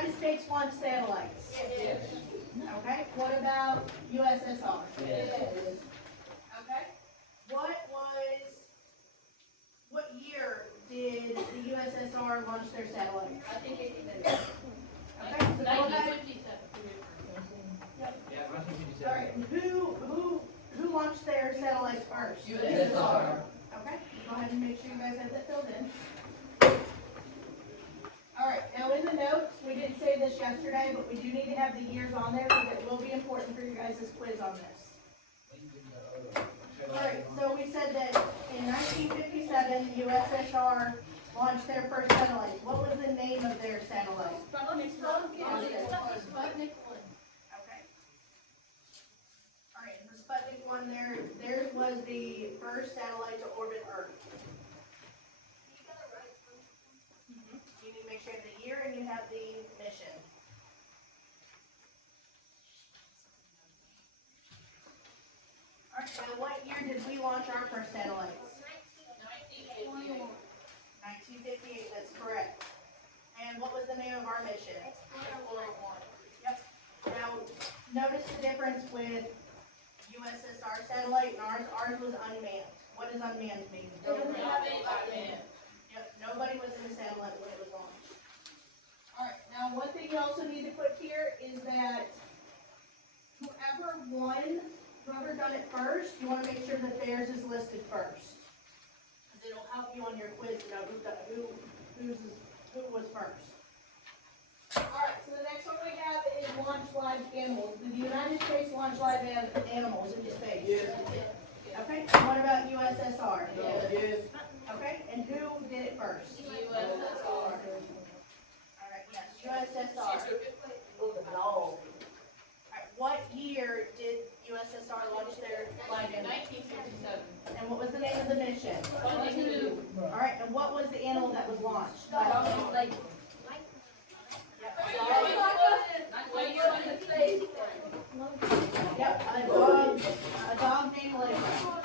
United States launch satellites? Yes. Okay, what about USSR? Yes. Okay, what year did the USSR launch their satellites? I think it did. Okay, so go ahead. 1957. Yeah, 1957. All right, and who launched their satellites first? USSR. Okay, go ahead and make sure you guys have that filled in. All right, now in the notes, we didn't say this yesterday, but we do need to have the years on there because it will be important for you guys' quiz on this. All right, so we said that in 1957, the USSR launched their first satellites. What was the name of their satellite? Sputnik 1. Okay. All right, and the Sputnik 1 theirs was the first satellite to orbit Earth. You need to make sure you have the year and you have the mission. All right, now what year did we launch our first satellites? 1958, that's correct. And what was the name of our mission? Explorer 1. Yep. Now, notice the difference with USSR satellite and ours. Ours was unmanned. What does unmanned mean? Yep, nobody was in the satellite when it was launched. All right, now one thing you also need to put here is that whoever done it first, you want to make sure that theirs is listed first. Because it'll help you on your quiz to know who was first. Alright, so the next one we have is launch live animals. Did the United States launch live animals into space? Yes. Okay, and what about USSR? Yes. Okay, and who did it first? USSR. Alright, yes, USSR. Alright, what year did USSR launch their live animals? 1957. And what was the name of the mission? Sputnik 2. Alright, and what was the animal that was launched? Yep, a dog named Lisa.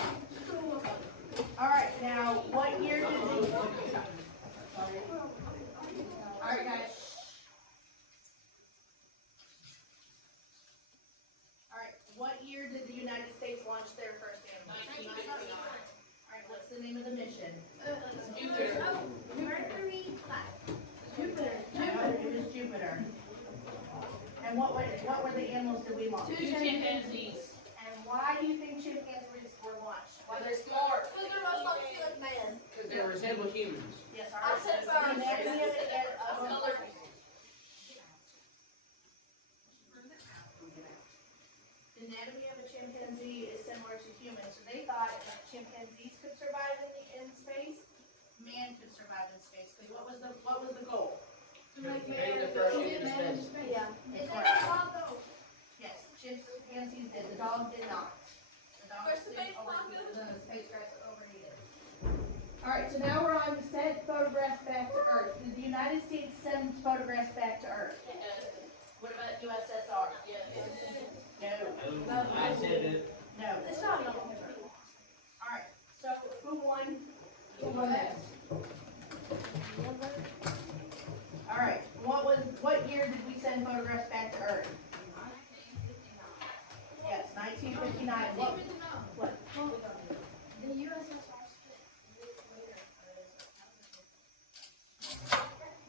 Alright, now, what year did the... Alright, guys. Alright, what year did the United States launch their first animal? 1959. Alright, what's the name of the mission? Jupiter. It was Jupiter. And what were the animals that we launched? 2 chimpanzees. And why do you think chimpanzees were launched? Well, they're smart. Because they resemble humans. Yes, I said the first. anatomy of it That's color. The anatomy of a chimpanzee is similar to humans, so they thought if chimpanzees could survive in space, man could survive in space. Because what was the goal? To make the first human space. Yeah. Yes, chimpanzees did. The dog did not. The dog the spacecraft overheated. All right, so now we're on to send photographs back to Earth. Did the United States send photographs back to Earth? What about USSR? No. I said it. No. It's not enough. All right, so who won? Who won that? All right, what year did we send photographs back to Earth? Yes, 1959. What? The USSR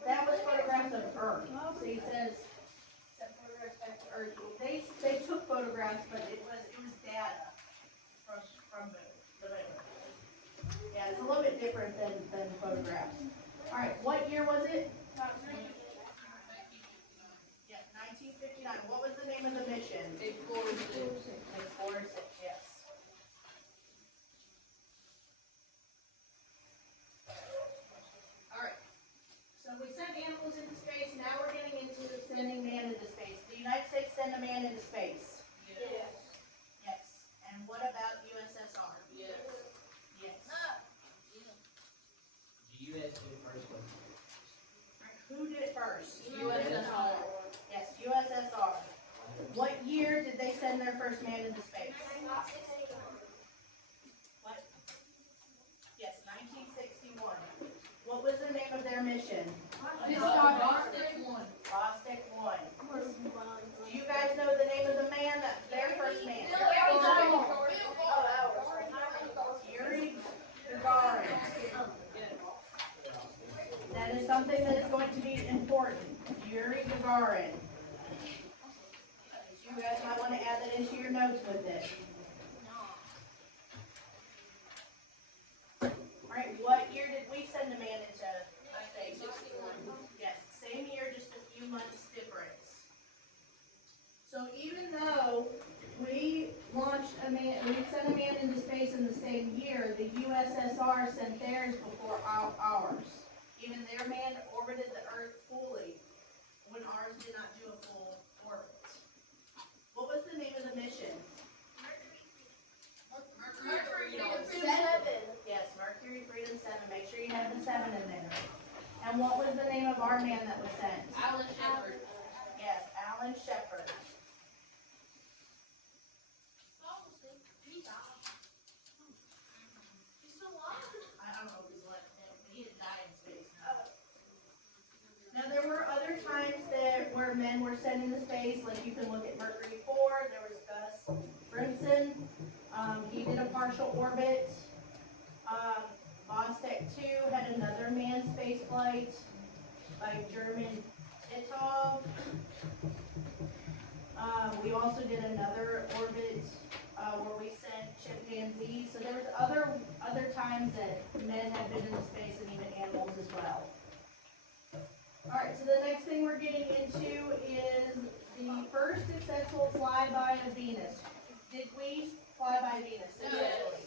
That was photographs of Earth. See, it says send photographs back to Earth. They took photographs, but it was data from the moon. Yeah, it's a little bit different than photographs. All right, what year was it? Yeah, 1959. What was the name of the mission? Explorer 6. Explorer 6, yes. All right. So we sent animals into space. Now we're getting into sending man into space. The United States send a man into space. Yes. Yes. And what about USSR? Yes. Yes. The U.S. did first one. Who did it first? USSR. Yes, USSR. What year did they send their first man into space? What? Yes, 1961. What was the name of their mission? Bostic 1. Bostic something that is going to be important. Yuri Gagarin. You guys might want to add that into your notes with it. Alright, what year did we send a man into space? Yes, same year, just a few months difference. So even though we sent a man into space in the same year, the USSR sent theirs before ours. Even their man orbited the Earth fully, when ours did not do a full orbit. What was the name of the mission? Yes, Mercury Freedom 7. Make sure you have the 7 in there. And what was the name of our man that was sent? Alan Shepard. Yes, Alan Shepard. I don't know if he's left him, but he didn't die in space. Now there were other times where men were sent into space, like you can look at Mercury 4. There was Gus Grimson. He did a partial orbit. Vostok 2 had another manned space flight by German Titov. We also did another orbit where we sent chimpanzees. So there was other times that men had been into space and even animals as well. Alright, so the next thing we're getting into is the first successful flyby of Venus. Did we fly by Venus successfully?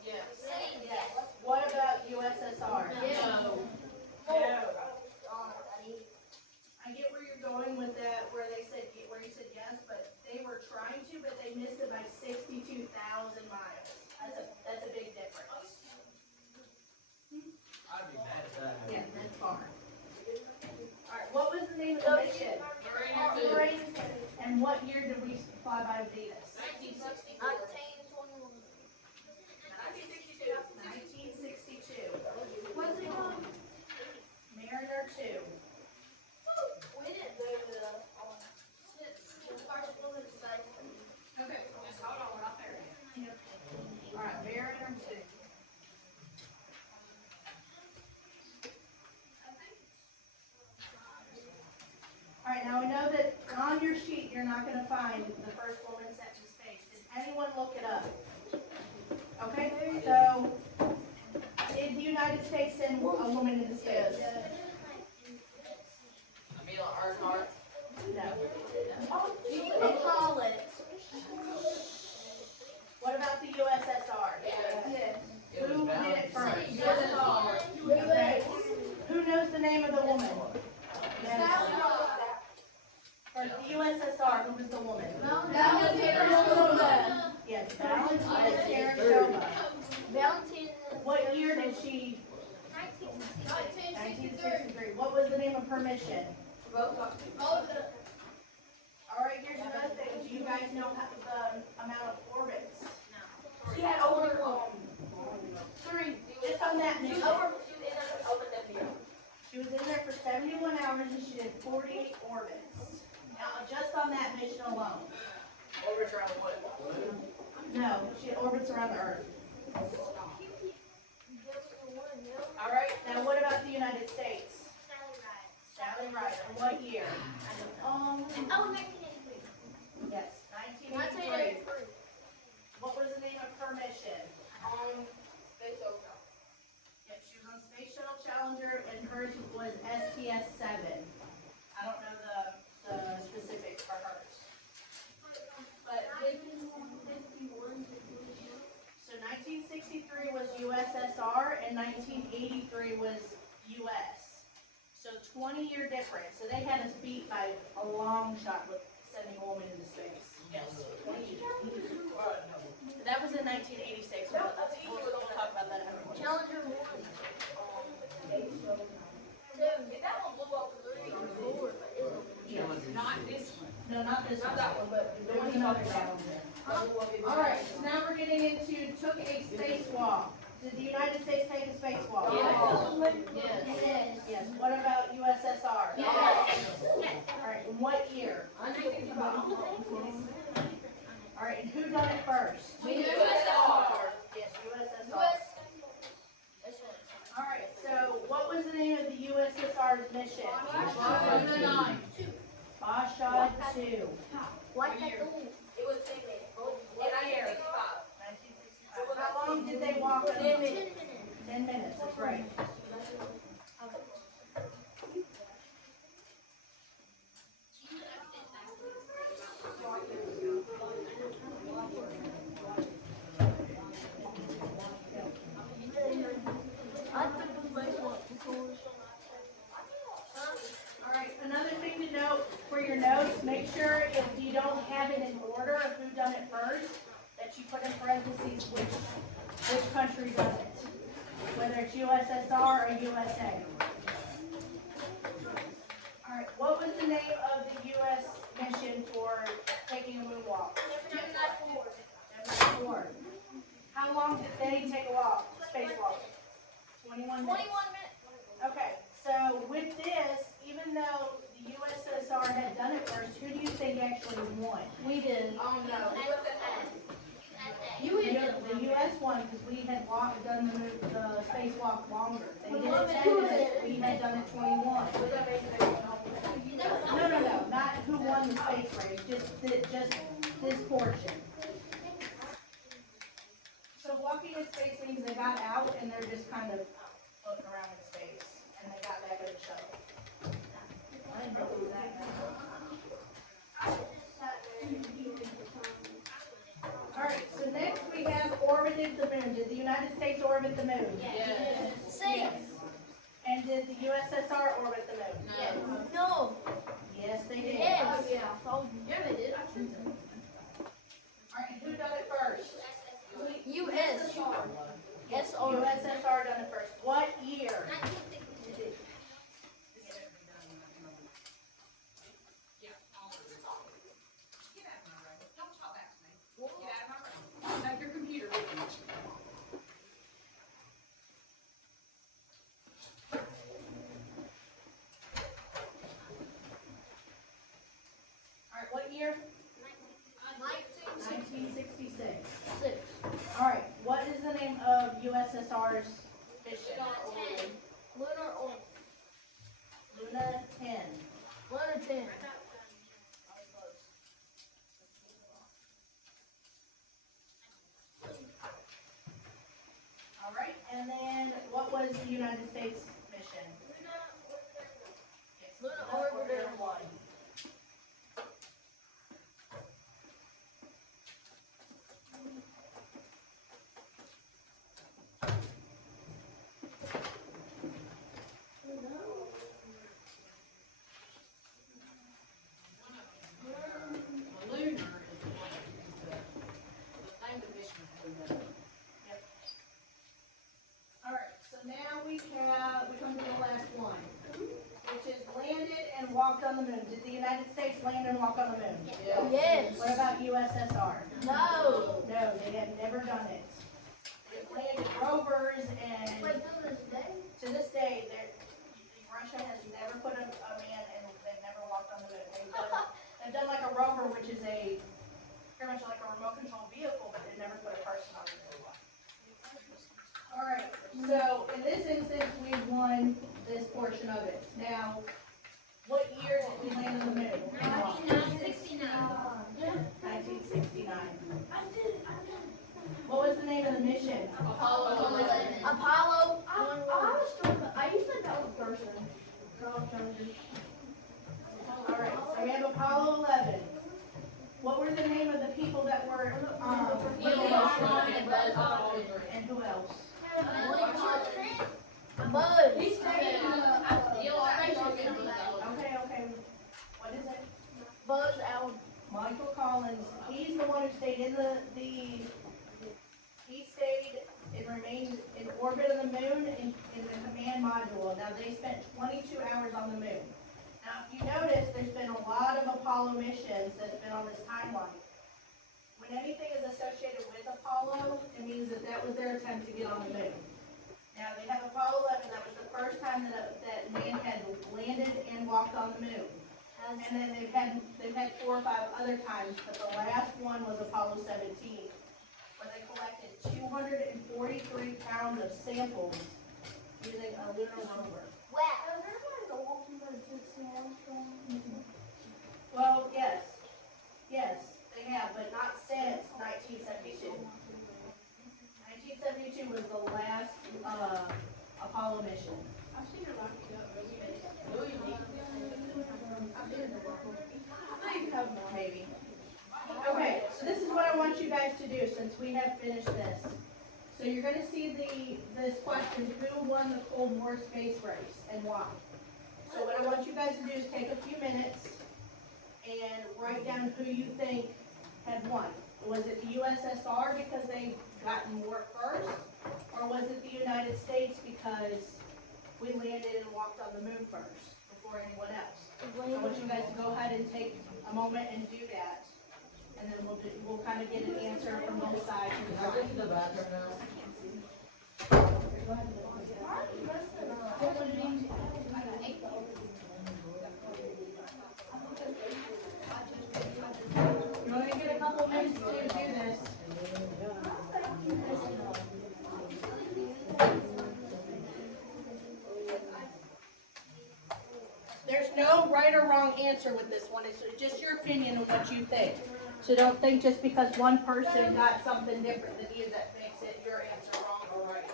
Yes. Yes. What about USSR? No. I get where you're going with that, where you said yes, but they were trying to, but they missed it by 62,000 miles. That's a big difference. I'd be mad at that. Yeah, that's far. Alright, what was the name of the mission? Mariner 2. And what year did we fly by Venus? 1964. 1962. What's it called? Mariner 2. We didn't go to the first woman to say. Okay, just hold on, we're not there yet. Alright, Mariner 2. Alright, now we know that on your sheet you're not going to find the first woman sent to space. Did anyone look it up? Okay, so did the United States send a woman into space? Amelia Earhart. No. You can call it. What about the USSR? Yes. It was Who did Valentine. it first? USSR. Okay. Who knows the name of the woman? For the USSR, who was the woman? Yes, Valentina Tereshova. What year did she? 1963. What was the name of her mission? Alright, here's another thing. Do you guys know the amount of orbits? She had over 3. Just on that mission. She was in there for 71 hours and she did 48 orbits. Now, just on that mission alone. Orbits around what? No, she orbits around the Earth. Alright, now what about the United States? Sally Ride. In what year? Yes, 1983. What was the name of her mission? Yes, she was on Space Shuttle Challenger and hers was STS-7. I don't know the specifics for hers. But so 1963 was USSR and 1983 was US. So 20-year difference. So they had us beat by a long shot with sending a woman into space. Yes. 20 years. That was in 1986. We'll talk about that another one. Challenger 1. That one blew up the floor, but it's not this one. No, not this one. Not that one, but There was another Challenger. Alright, so now we're getting into took a spacewalk. Did the United States take a spacewalk? Yes. Yes. What about USSR? Yes. Alright, in what year? Alright, and who done it first? USSR. Yes, USSR. Alright, so what was the name of the USSR fourth mission? Luna 9. Basha 2. What the Year. It was 10 minutes. And I hear 5. How long did they walk? 10 minutes. 10 minutes, that's right. All right, another thing to note for your notes, make sure if you don't have it in order of who done it first, that you put in parentheses which country done it, whether it's USSR or USA. All right, what was the name of the U.S. mission for taking a moonwalk? Gemini 4. How long did they take a walk, spacewalk? 21 minutes. 21 minutes. Okay, so with this, even though the USSR had done it first, who do you think actually won? We did. Oh no. The US won because we had done the spacewalk longer. They did it 10 minutes, we had done it 21. No, not who won the space race, just this portion. So walking in space means they got out and they're just kind of floating around in space, and they got back in the shuttle. I didn't know it was that bad. All right, so next we have orbited the moon. Did the United States orbit the moon? Yes. Six. And did the USSR orbit the moon? Yes. No. Yes, they did. Yes. Yeah, they did. All right, who done it first? U.S. Yes, or USSR done it first. What year? Your computer. All right, what year? 1966. 1966. All right, what is the name of USSR's mission? Lunar or Luna 10. Lunar 10. All right, and then what was the United States mission? Lunar Orbiter 1. Lunar is the one that uses the name of the mission is Luna. All right, so now we come to the last one, which is landed and walked on the moon. Did the United States land and walk on the moon? Yes. What about USSR? No. No, they have never done it. They landed rovers and Wait, till this day? to this day, Russia has never put a man and they've never walked on the moon. They've done like a rover, which is pretty much like a remote control vehicle, but they've never put a person on the moon. All right, so in this instance, we won this portion of it. Now, what year did we land on the moon? 1969. 1969. What was the name of the mission? Apollo 11. Apollo. I used to think that was a person. All right, so we have Apollo 11. What were the name of the people that were Neil Armstrong and Buzz Aldrin. and who else? Buzz. Neil Armstrong and Buzz Aldrin. Okay. What is it? Buzz Aldrin. Michael Collins. He's the one who stayed in he stayed and remained in orbit of the moon in the command module. Now they spent 22 hours on the moon. Now if you notice, there's been a lot of Apollo missions that's been on this timeline. When anything is associated with Apollo, it means that was their attempt to get on the moon. Now they have Apollo 11, that was the first time that man had landed and walked on the moon. And then they've had 4 or 5 other times, but the last one was Apollo 17, where they collected 243 pounds of samples using a lunar rover. Wow. have to walk through the Dixie Armstrong. Well, yes, they have, but not since 1972. 1972 was the last, Apollo mission. I've seen her rock it up really bad. I've been in the rock. Maybe. Okay, so this is what I want you guys to do since we have finished this. So you're gonna see this question, who won the Cold War space race and why? So what I want you guys to do is take a few minutes and write down who you think had won. Was it the USSR because they got more first? Or was it the United States because we landed and walked on the moon first before anyone else? So I want you guys to go ahead and take a moment and do that. And then we'll kind of get an answer from both sides. Can I go to the bathroom now? You only get a couple minutes to do this. There's no right or wrong answer with this one. It's just your opinion of what you think. So don't think just because one person got something different than you that makes it your answer wrong or right.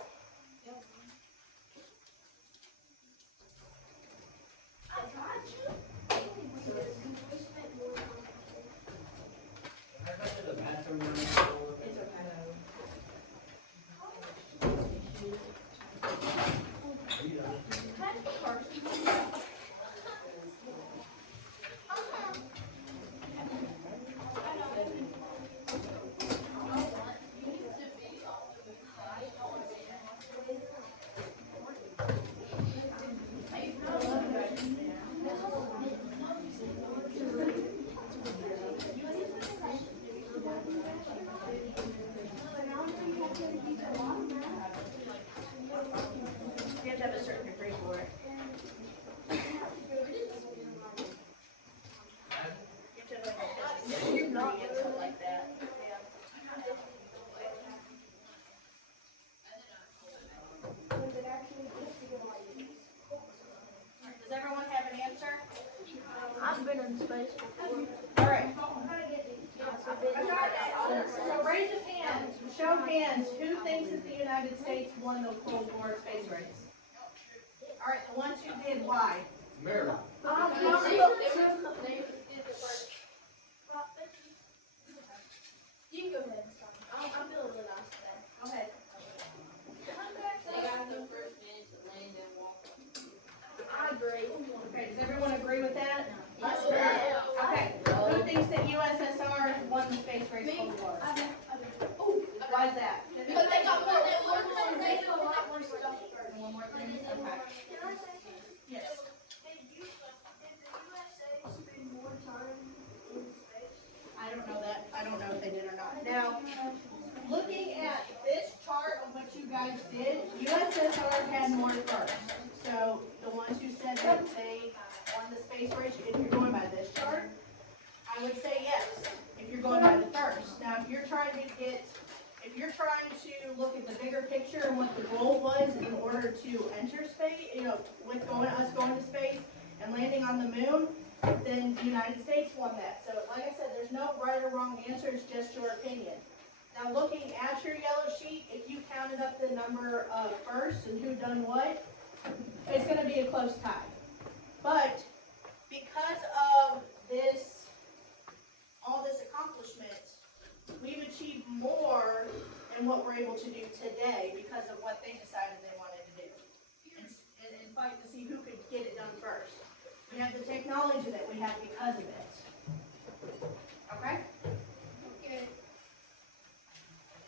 Can I go to the bathroom now? It's okay. Are you done? You have to have a certain degree for it. You have to have like a physics degree and stuff like that. Yeah. Does everyone have an answer? I've been in space before. All right. So raise your hand, show hands, who thinks that the United States won the Cold War space race? All right, the ones who did, why? Mary. You go ahead and start. I'm feeling really nice today. Go ahead. They got the first minute to land and walk. I agree. Okay, does everyone agree with that? Yeah. Okay, who thinks that USSR won the space race Cold War? Why is that? Because they got more than one country, they do a lot more stuff. One more thing? Okay. Can I say something? Yes. Did the USA spend more time in space? I don't know that. I don't know if they did or not. Now, looking at this chart of what you guys did, USSR had more first. So the ones who said that they won the space race, if you're going by this chart, I would say yes, if you're going by the first. Now, if you're trying to look at the bigger picture and what the goal was in order to enter space, with us going to space and landing on the moon, then the United States won that. So, like I said, there's no right or wrong answer, it's just your opinion. Now, looking at your yellow sheet, if you counted up the number of firsts and who done what, it's gonna be a close tie. But, because of all this accomplishment, we've achieved more than what we're able to do today because of what they decided they wanted to do. And fight to see who could get it done first. We have the technology that we have because of it.